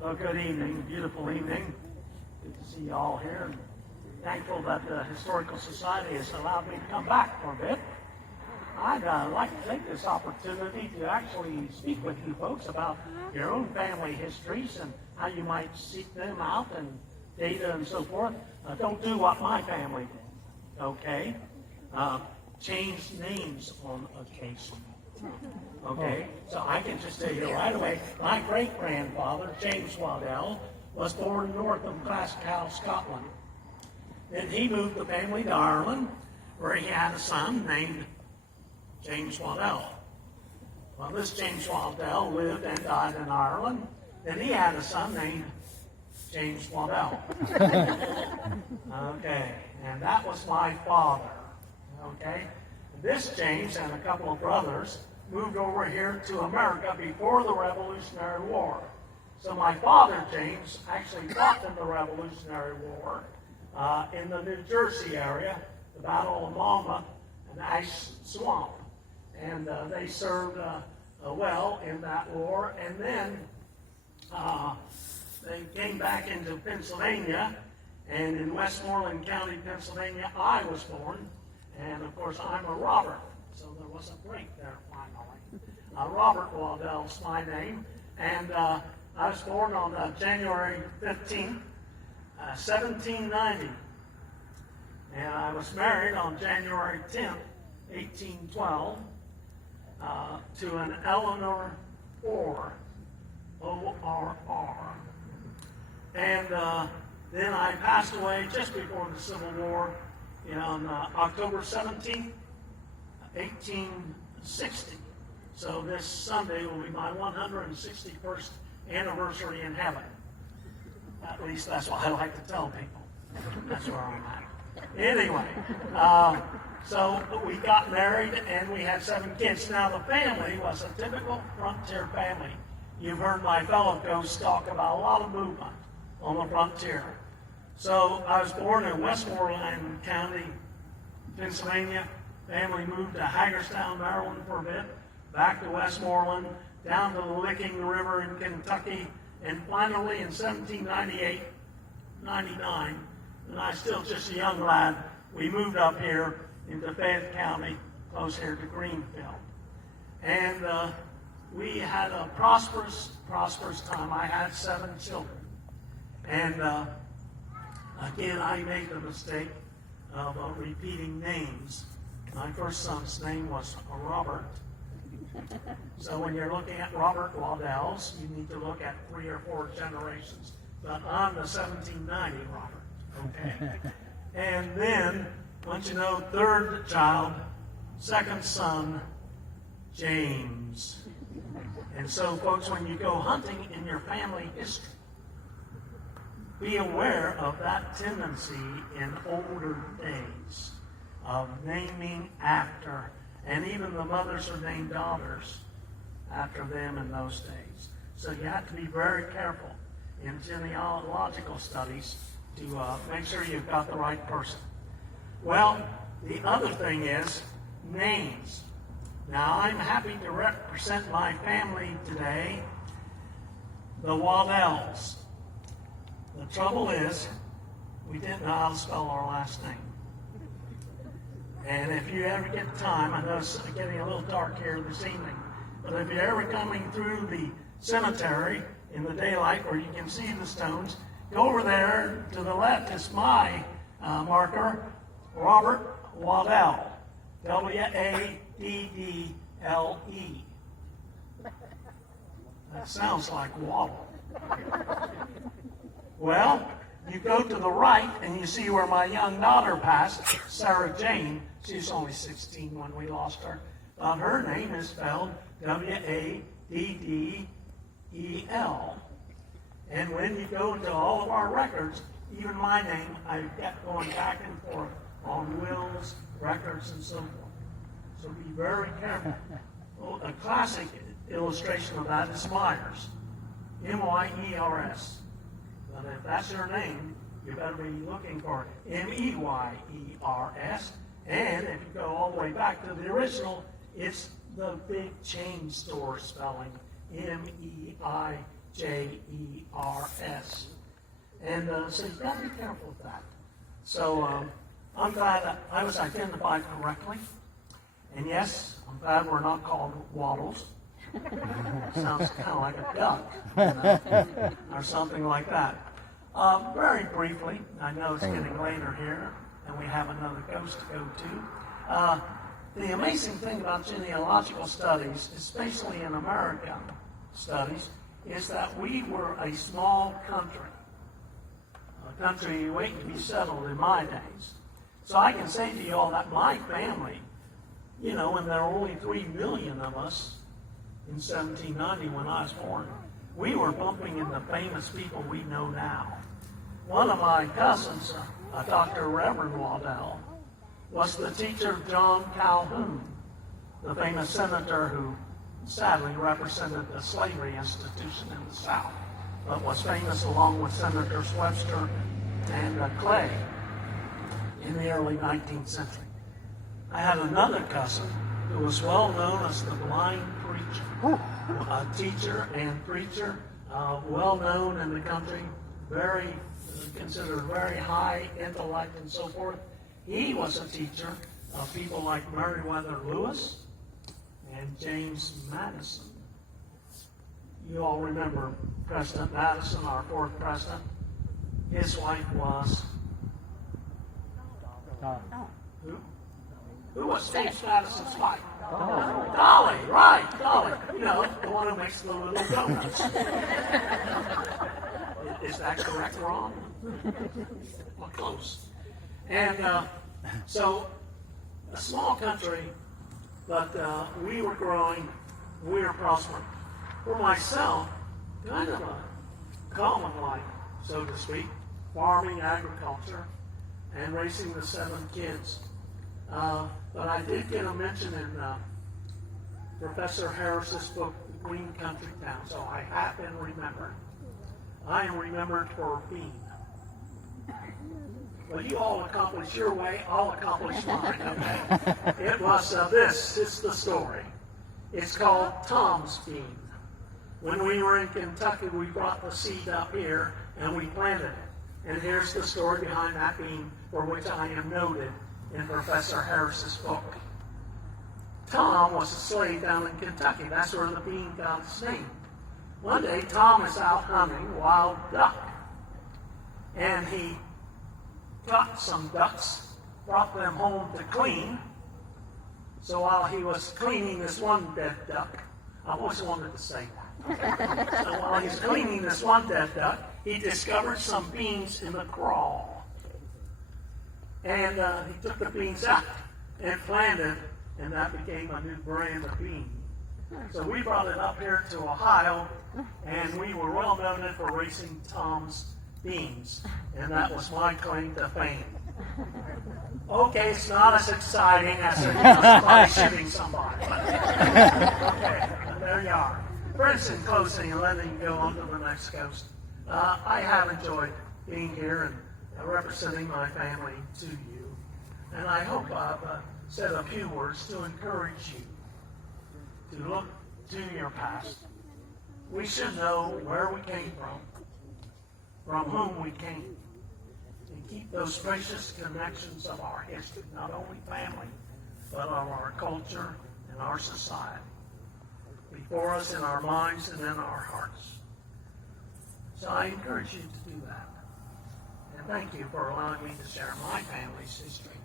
Well, good evening, beautiful evening. Good to see you all here. Thankful that the Historical Society has allowed me to come back for a bit. I'd like to take this opportunity to actually speak with you folks about your own family histories and how you might seek them out and data and so forth. Don't do what my family did, okay? Change names on occasion. Okay, so I can just tell you right away, my great-grandfather, James Waddell, was born north of Glasgow, Scotland. Then he moved the family to Ireland, where he had a son named James Waddell. Well, this James Waddell lived and died in Ireland. Then he had a son named James Waddell. Okay, and that was my father. Okay, this James and a couple of brothers moved over here to America before the Revolutionary War. So my father, James, actually fought in the Revolutionary War in the New Jersey area, the Battle of Monmouth and Ash Swamp. And they served well in that war. And then they came back into Pennsylvania. And in Westmoreland County, Pennsylvania, I was born. And of course, I'm a Robert. So there was a break there finally. Robert Waddell's my name. And I was born on January 15th, 1790. And I was married on January 10th, 1812, to an Eleanor Orr, O-R-R. And then I passed away just before the Civil War on October 17th, 1860. So this Sunday will be my 161st anniversary in heaven. At least that's what I like to tell people. That's where I'm at. Anyway, so we got married and we had 7 kids. Now the family was a typical frontier family. You've heard my fellow ghosts talk about a lot of movement on the frontier. So I was born in Westmoreland County, Pennsylvania. Family moved to Hagerstown, Maryland for a bit, back to Westmoreland, down to the Licking River in Kentucky, and finally in 1798, 99, and I was still just a young lad, we moved up here into Fayette County, close here to Greenfield. And we had a prosperous time. I had 7 children. And again, I made the mistake of repeating names. My first son's name was Robert. So when you're looking at Robert Waddell's, you need to look at 3 or 4 generations. But I'm the 1790 Robert, okay? And then, once you know, 3rd child, 2nd son, James. And so, folks, when you go hunting in your family history, be aware of that tendency in older days of naming after, and even the mothers are named daughters after them in those days. So you have to be very careful in genealogical studies to make sure you've got the right person. Well, the other thing is names. Now, I'm happy to represent my family today, the Waddells. The trouble is, we didn't know how to spell our last name. And if you ever get time, I know it's getting a little dark here this evening, but if you're ever coming through the cemetery in the daylight where you can see the stones, go over there to the left is my marker, Robert Waddell, W-A-D-D-L-E. That sounds like waddle. Well, you go to the right and you see where my young daughter passed, Sarah Jane. She's only 16 when we lost her. But her name is spelled W-A-D-D-E-L. And when you go into all of our records, even my name, I kept going back and forth on wills, records, and so forth. So be very careful. Well, a classic illustration of that is Myers, M-Y-E-R-S. But if that's your name, you better be looking for M-E-Y-E-R-S. And if you go all the way back to the original, it's the big chain store spelling, M-E-I Jers. And so you've got to be careful with that. So I'm glad that I was identified correctly. And yes, I'm glad we're not called waddles. Sounds kind of like a duck, or something like that. Very briefly, I know it's getting later here, and we have another coast to go to. The amazing thing about genealogical studies, especially in American studies, is that we were a small country, a country waiting to be settled in my days. So I can say to you all that my family, you know, and there were only 3 million of us in 1790 when I was born, we were bumping into famous people we know now. One of my cousins, Dr. Reverend Waddell, was the teacher of John Calhoun, the famous senator who sadly represented the slavery institution in the South, but was famous along with Senators Webster and Clay in the early 19th century. I had another cousin who was well known as the blind preacher, a teacher and preacher, well known in the country, very considered very high intellect and so forth. He was a teacher of people like Meriwether Lewis and James Madison. You all remember President Madison, our 4th president. His wife was who was James Madison's wife? Dolly, right, Dolly. You know, the one who makes the little donuts. Is that correct or wrong? Well, close. And so, a small country, but we were growing, we were prospering. For myself, kind of a common life, so to speak, farming, agriculture, and raising the 7 kids. But I did get a mention in Professor Harris's book, The Green Country Town, so I have been remembered. I am remembered for being. Well, you all accomplish your way, I'll accomplish mine, okay? It was this is the story. It's called Tom's Bean. When we were in Kentucky, we brought the seed up here, and we planted it. And here's the story behind that bean, for which I am noted in Professor Harris's book. Tom was a slave down in Kentucky. That's where the bean got its name. One day, Tom is out hunting wild duck. And he got some ducks, brought them home to clean. So while he was cleaning this one dead duck, I always wanted to say that. So while he's cleaning this one dead duck, he discovered some beans in the crawl. And he took the beans out and planted, and that became a new brand of bean. So we brought it up here to Ohio, and we were well known for raising Tom's beans, and that was my claim to fame. Okay, it's not as exciting as somebody shooting somebody. Okay, there you are. Friends, in closing, and letting you go on to the next coast, I have enjoyed being here and representing my family to you, and I hope I've said a few words to encourage you to look to your past. We should know where we came from whom we came, and keep those precious connections of our history, not only family, but of our culture and our society, before us in our minds and in our hearts. So I encourage you to do that. And thank you for allowing me to share my family's history